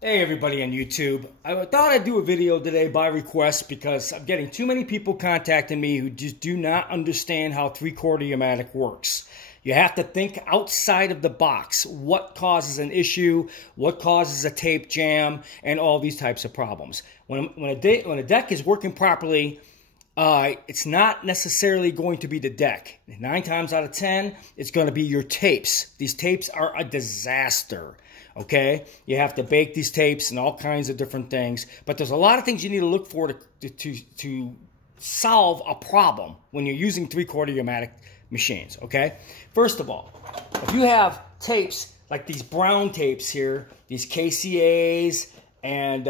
Hey everybody on YouTube. I thought I'd do a video today by request because I'm getting too many people contacting me who just do not understand how 3/4 Umatic works. You have to think outside of the box. What causes an issue, what causes a tape jam, and all these types of problems. When a deck is working properly, it's not necessarily going to be the deck. 9 times out of 10, it's going to be your tapes. These tapes are a disaster. Okay, you have to bake these tapes and all kinds of different things. But there's a lot of things you need to look for to solve a problem when you're using 3/4 Umatic machines. Okay, first of all, if you have tapes like these brown tapes here, these KCAs and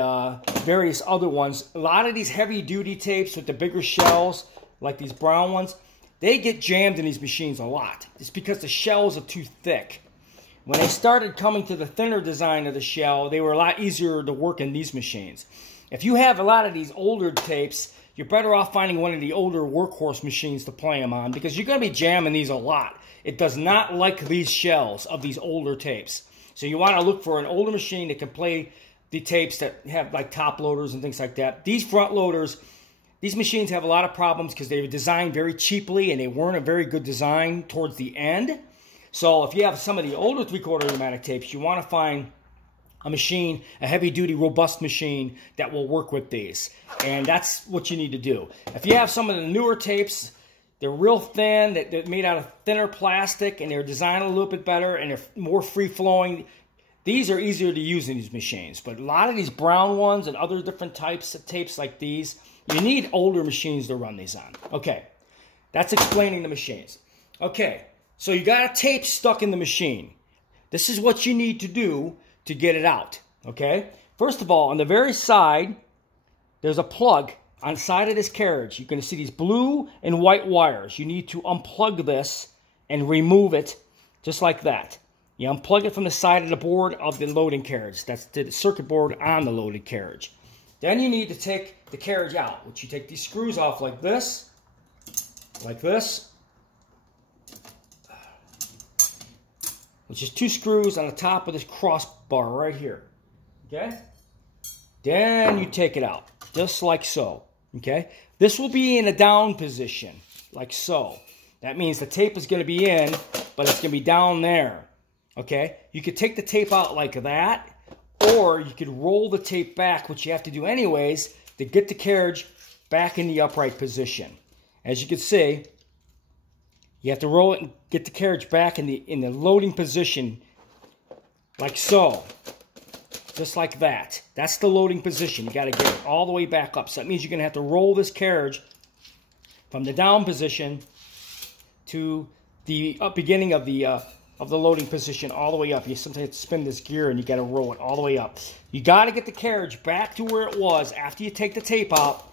various other ones, a lot of these heavy-duty tapes with the bigger shells, like these brown ones, they get jammed in these machines a lot. It's because the shells are too thick. When they started coming to the thinner design of the shell, they were a lot easier to work in these machines. If you have a lot of these older tapes, you're better off finding one of the older workhorse machines to play them on because you're going to be jamming these a lot. It does not like these shells of these older tapes. So you want to look for an older machine that can play the tapes that have like top loaders and things like that. These front loaders, these machines have a lot of problems because they were designed very cheaply and they weren't a very good design towards the end. So if you have some of the older 3/4 Umatic tapes, you want to find a machine, a heavy-duty, robust machine that will work with these. And that's what you need to do. If you have some of the newer tapes, they're real thin, they're made out of thinner plastic, and they're designed a little bit better, and they're more free-flowing. These are easier to use in these machines. But a lot of these brown ones and other different types of tapes like these, you need older machines to run these on. Okay, that's explaining the machines. Okay. So you got a tape stuck in the machine. This is what you need to do to get it out, okay? First of all, on the very side, there's a plug on the side of this carriage. You're going to see these blue and white wires. You need to unplug this and remove it just like that. You unplug it from the side of the board of the loading carriage. That's the circuit board on the loaded carriage. Then you need to take the carriage out, which you take these screws off like this, which is 2 screws on the top of this crossbar right here, okay? Then you take it out, just like so, okay? This will be in a down position, like so. That means the tape is going to be in, but it's going to be down there, okay? You could take the tape out like that, or you could roll the tape back, which you have to do anyways, to get the carriage back in the upright position. As you can see, you have to roll it and get the carriage back in the loading position, like so. Just like that. That's the loading position. You got to get it all the way back up. So that means you're going to have to roll this carriage from the down position to the beginning of the loading position all the way up. You sometimes have to spin this gear and you got to roll it all the way up. You got to get the carriage back to where it was after you take the tape out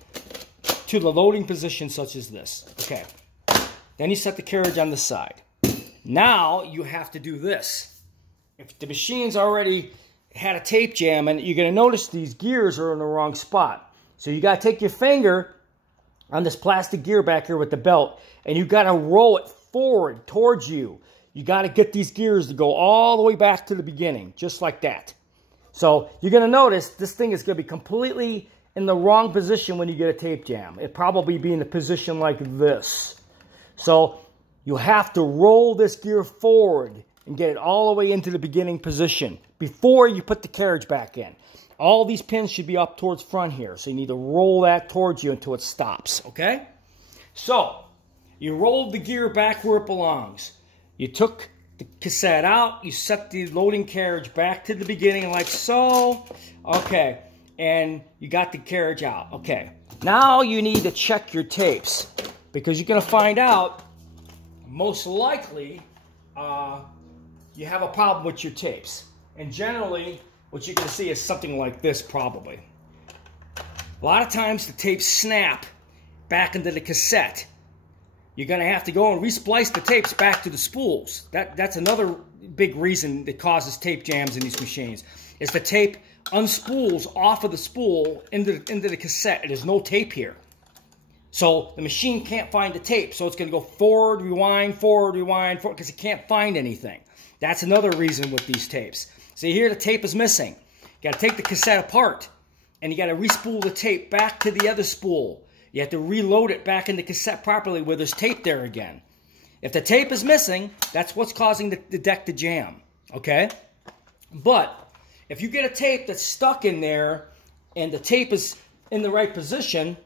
to the loading position such as this. Okay. Then you set the carriage on the side. Now you have to do this. If the machine's already had a tape jam, and you're going to notice these gears are in the wrong spot. So you got to take your finger on this plastic gear back here with the belt, and you got to roll it forward towards you. You got to get these gears to go all the way back to the beginning, just like that. So you're going to notice this thing is going to be completely in the wrong position when you get a tape jam. It'd probably be in a position like this. So you have to roll this gear forward and get it all the way into the beginning position before you put the carriage back in. All these pins should be up towards front here, so you need to roll that towards you until it stops, okay? So you rolled the gear back where it belongs. You took the cassette out, you set the loading carriage back to the beginning like so, okay, and you got the carriage out, okay. Now you need to check your tapes, because you're going to find out, most likely, you have a problem with your tapes. And generally, what you're going to see is something like this probably. A lot of times the tapes snap back into the cassette. You're going to have to go and resplice the tapes back to the spools. That's another big reason that causes tape jams in these machines, is the tape unspools off of the spool into the cassette. There's no tape here. So the machine can't find the tape, so it's going to go forward, rewind, because it can't find anything. That's another reason with these tapes. See here, the tape is missing. You got to take the cassette apart, and you got to respool the tape back to the other spool. You have to reload it back in the cassette properly where there's tape there again. If the tape is missing, that's what's causing the deck to jam, okay? But if you get a tape that's stuck in there and the tape is in the right position,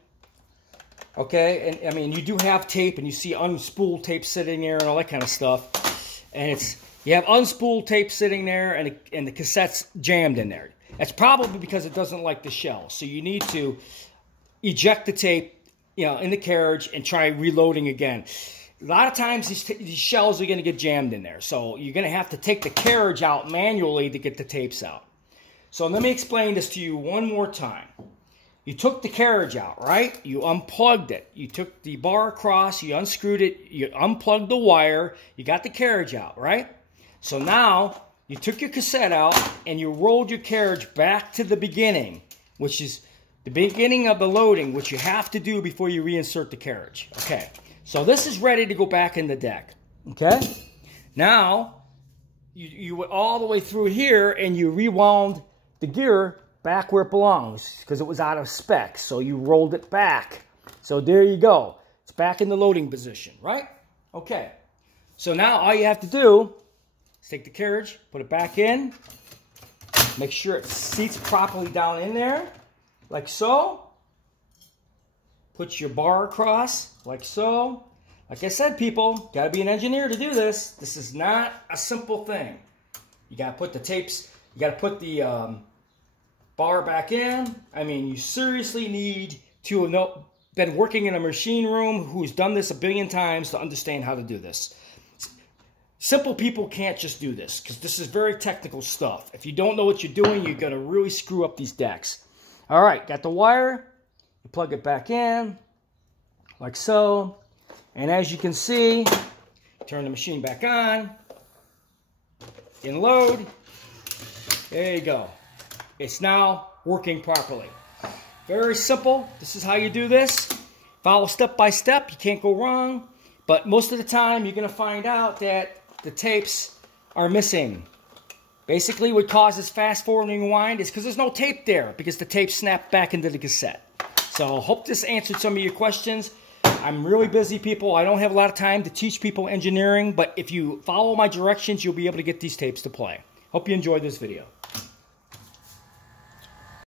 okay, and I mean, you do have tape and you see unspooled tape sitting there and all that kind of stuff, and you have unspooled tape sitting there and the cassette's jammed in there. That's probably because it doesn't like the shell. So you need to eject the tape, in the carriage and try reloading again. A lot of times these shells are going to get jammed in there. So you're going to have to take the carriage out manually to get the tapes out. So let me explain this to you one more time. You took the carriage out, right? You unplugged it. You took the bar across, you unscrewed it, you unplugged the wire, you got the carriage out, right? So now you took your cassette out and you rolled your carriage back to the beginning, which is the beginning of the loading, which you have to do before you reinsert the carriage. Okay, so this is ready to go back in the deck. Okay, now you went all the way through here and you rewound the gear back where it belongs because it was out of spec. So you rolled it back. So there you go. It's back in the loading position, right? Okay, so now all you have to do is take the carriage, put it back in, make sure it seats properly down in there. Like so. Put your bar across, like so. Like I said, people, got to be an engineer to do this. This is not a simple thing. You got to put the tapes, you got to put the bar back in. I mean, you seriously need to have been working in a machine room who's done this a billion times to understand how to do this. Simple people can't just do this because this is very technical stuff. If you don't know what you're doing, you're going to really screw up these decks. All right, got the wire. You plug it back in, like so. And as you can see, turn the machine back on. In load. There you go. It's now working properly. Very simple. This is how you do this. Follow step by step. You can't go wrong. But most of the time, you're going to find out that the tapes are missing. Basically, what causes fast forwarding rewind is because there's no tape there, because the tape snapped back into the cassette. So, hope this answered some of your questions. I'm really busy, people. I don't have a lot of time to teach people engineering, but if you follow my directions, you'll be able to get these tapes to play. Hope you enjoyed this video.